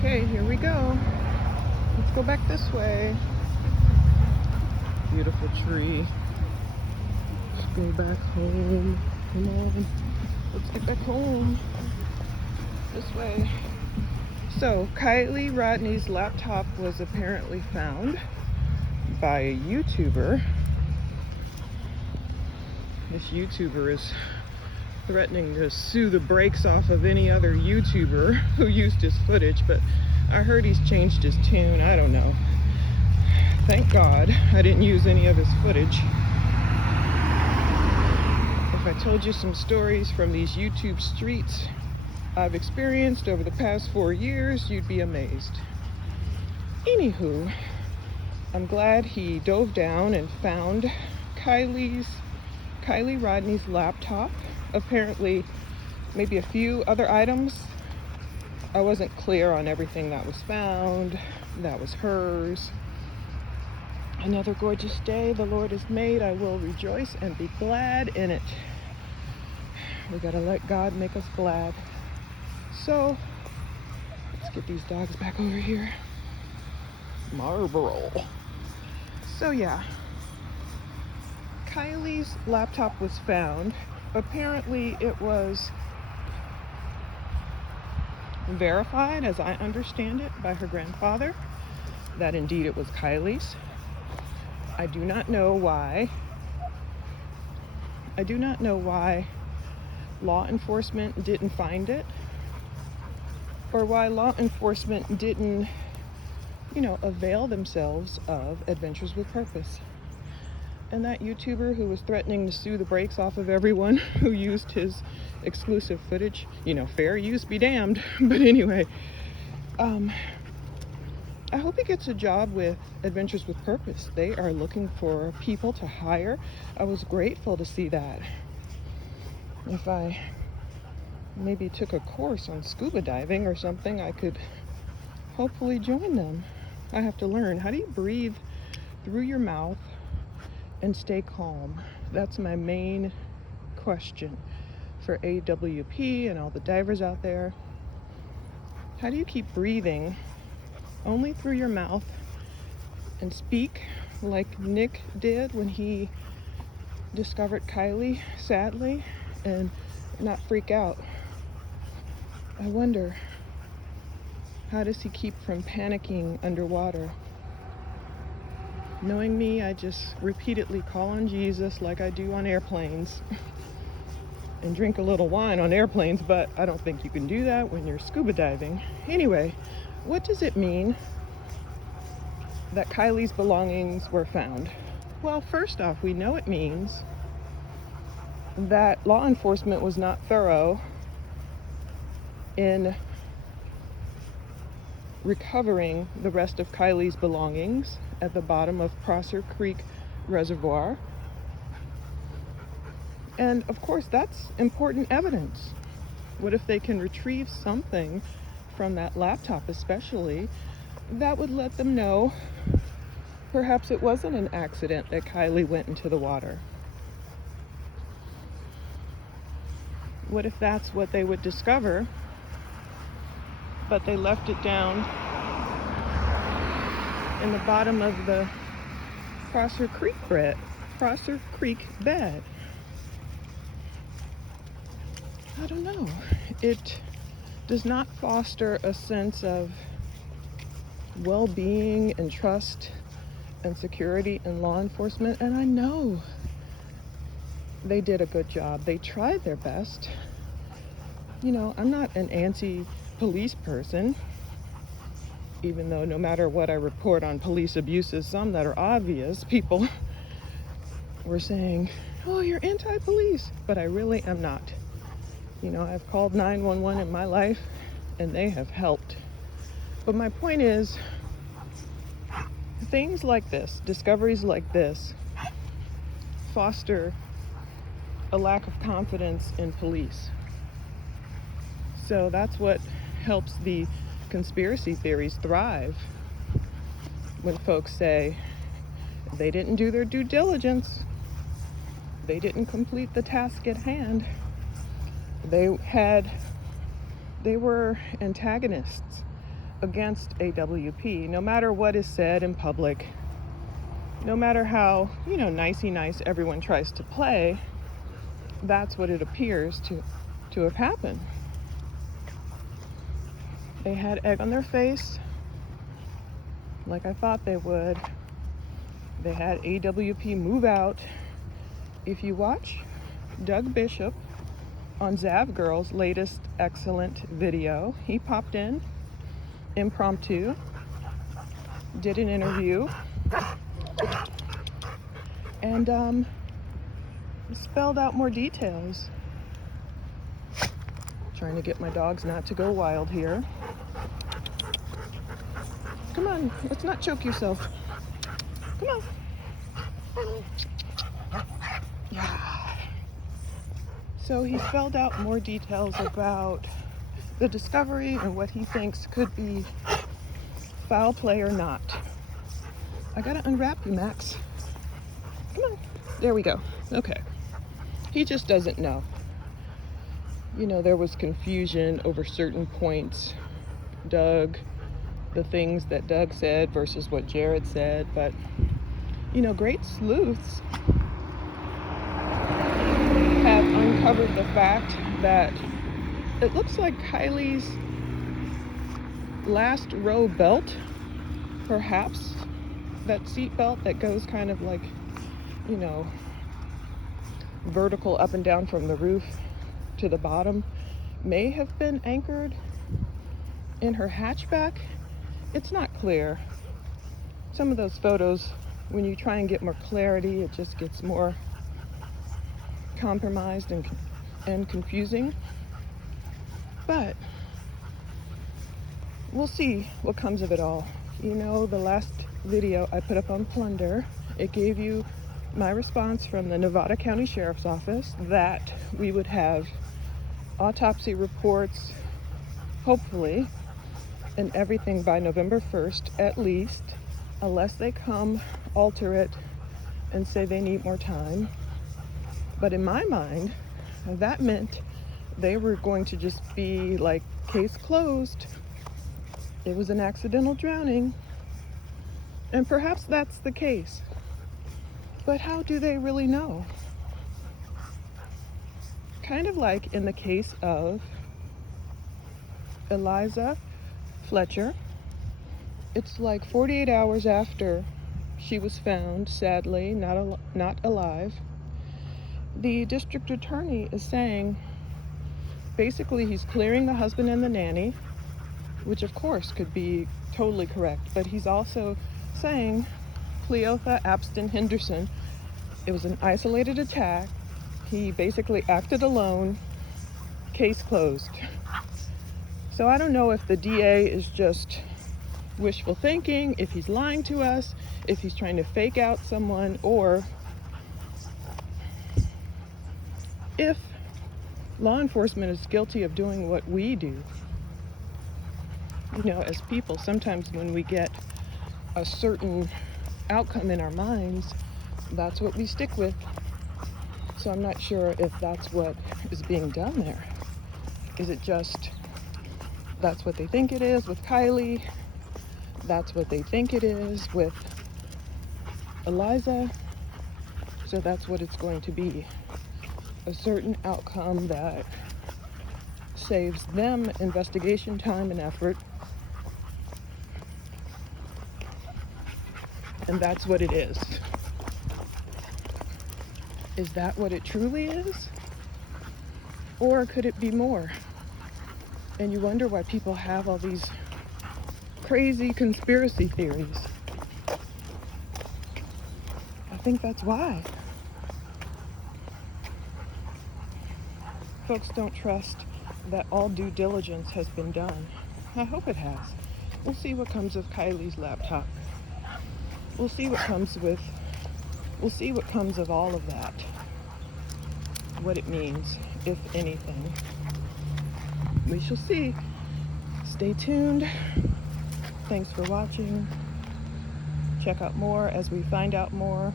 Okay, here we go. Let's go back this way. Beautiful tree. Let's go back home. Come on. Let's get back home. This way. So, Kiely Rodni's laptop was apparently found by a YouTuber. This YouTuber is threatening to sue the brakes off of any other YouTuber who used his footage, but I heard he's changed his tune. I don't know. Thank God I didn't use any of his footage. If I told you some stories from these YouTube streets I've experienced over the past 4 years, you'd be amazed. Anywho, I'm glad he dove down and found Kiely Rodni's laptop. Apparently, maybe a few other items. I wasn't clear on everything that was found. That was hers. Another gorgeous day the Lord has made. I will rejoice and be glad in it. We gotta let God make us glad. So, let's get these dogs back over here. Marlboro. So yeah, Kiely's laptop was found. Apparently it was verified, as I understand it, by her grandfather, that indeed it was Kiely's. I do not know why law enforcement didn't find it, or why law enforcement didn't, avail themselves of Adventures with Purpose. And that YouTuber who was threatening to sue the brakes off of everyone who used his exclusive footage, fair use be damned. But anyway, I hope he gets a job with Adventures with Purpose. They are looking for people to hire. I was grateful to see that. If I maybe took a course on scuba diving or something, I could hopefully join them. I have to learn. How do you breathe through your mouth and stay calm? That's my main question for AWP and all the divers out there. How do you keep breathing only through your mouth and speak like Nick did when he discovered Kiely, sadly, and not freak out? I wonder, how does he keep from panicking underwater? Knowing me, I just repeatedly call on Jesus like I do on airplanes and drink a little wine on airplanes, but I don't think you can do that when you're scuba diving. Anyway, what does it mean that Kiely's belongings were found? Well, first off, we know it means that law enforcement was not thorough in recovering the rest of Kiely's belongings at the bottom of Prosser Creek Reservoir. And of course, that's important evidence. What if they can retrieve something from that laptop, especially, that would let them know perhaps it wasn't an accident that Kiely went into the water? What if that's what they would discover, but they left it down in the bottom of the Prosser Creek bed? I don't know. It does not foster a sense of well-being and trust and security in law enforcement, and I know they did a good job. They tried their best. I'm not an anti-police person, even though no matter what I report on police abuses, some that are obvious, people were saying, oh, you're anti-police, but I really am not. I've called 911 in my life, and they have helped. But my point is, things like this, discoveries like this, foster a lack of confidence in police. So that's what helps the conspiracy theories thrive. When folks say they didn't do their due diligence, they didn't complete the task at hand, they were antagonists against AWP, no matter what is said in public, no matter how, nicey nice everyone tries to play. That's what it appears to have happened. They had egg on their face, like I thought they would. They had AWP move out. If you watch Doug Bishop on Zav Girl's latest excellent video, he popped in impromptu, did an interview, and spelled out more details. Trying to get my dogs not to go wild here. Come on, let's not choke yourself. Come on. Yeah. So he spelled out more details about the discovery and what he thinks could be foul play or not. I gotta unwrap you, Max. Come on. There we go. Okay. He just doesn't know. There was confusion over certain points. The things that Doug said versus what Jared said, but great sleuths have uncovered the fact that it looks like Kiely's last row belt, perhaps that seat belt that goes kind of like, vertical up and down from the roof to the bottom, may have been anchored in her hatchback. It's not clear. Some of those photos, when you try and get more clarity, it just gets more compromised and confusing. But we'll see what comes of it all. The last video I put up on Plunder, it gave you my response from the Nevada County Sheriff's Office that we would have autopsy reports, hopefully, and everything by November 1st at least, unless they come alter it and say they need more time. But in my mind, that meant they were going to just be like, case closed. It was an accidental drowning. And perhaps that's the case. But how do they really know? Kind of like in the case of Eliza Fletcher. It's like 48 hours after she was found, sadly, not alive. The district attorney is saying, basically he's clearing the husband and the nanny, which of course could be totally correct, but he's also saying Cleotha Abston Henderson, it was an isolated attack. He basically acted alone, case closed. So I don't know if the DA is just wishful thinking, if he's lying to us, if he's trying to fake out someone, or if law enforcement is guilty of doing what we do. As people, sometimes when we get a certain outcome in our minds, that's what we stick with. So I'm not sure if that's what is being done there. Is it just that's what they think it is with Kiely? That's what they think it is with Eliza? So that's what it's going to be. A certain outcome that saves them investigation time and effort. And that's what it is. Is that what it truly is? Or could it be more? And you wonder why people have all these crazy conspiracy theories. I think that's why. Folks don't trust that all due diligence has been done. I hope it has. We'll see what comes of Kiely's laptop. We'll see what comes of all of that. What it means, if anything. We shall see. Stay tuned. Thanks for watching. Check out more as we find out more,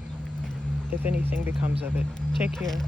if anything becomes of it. Take care.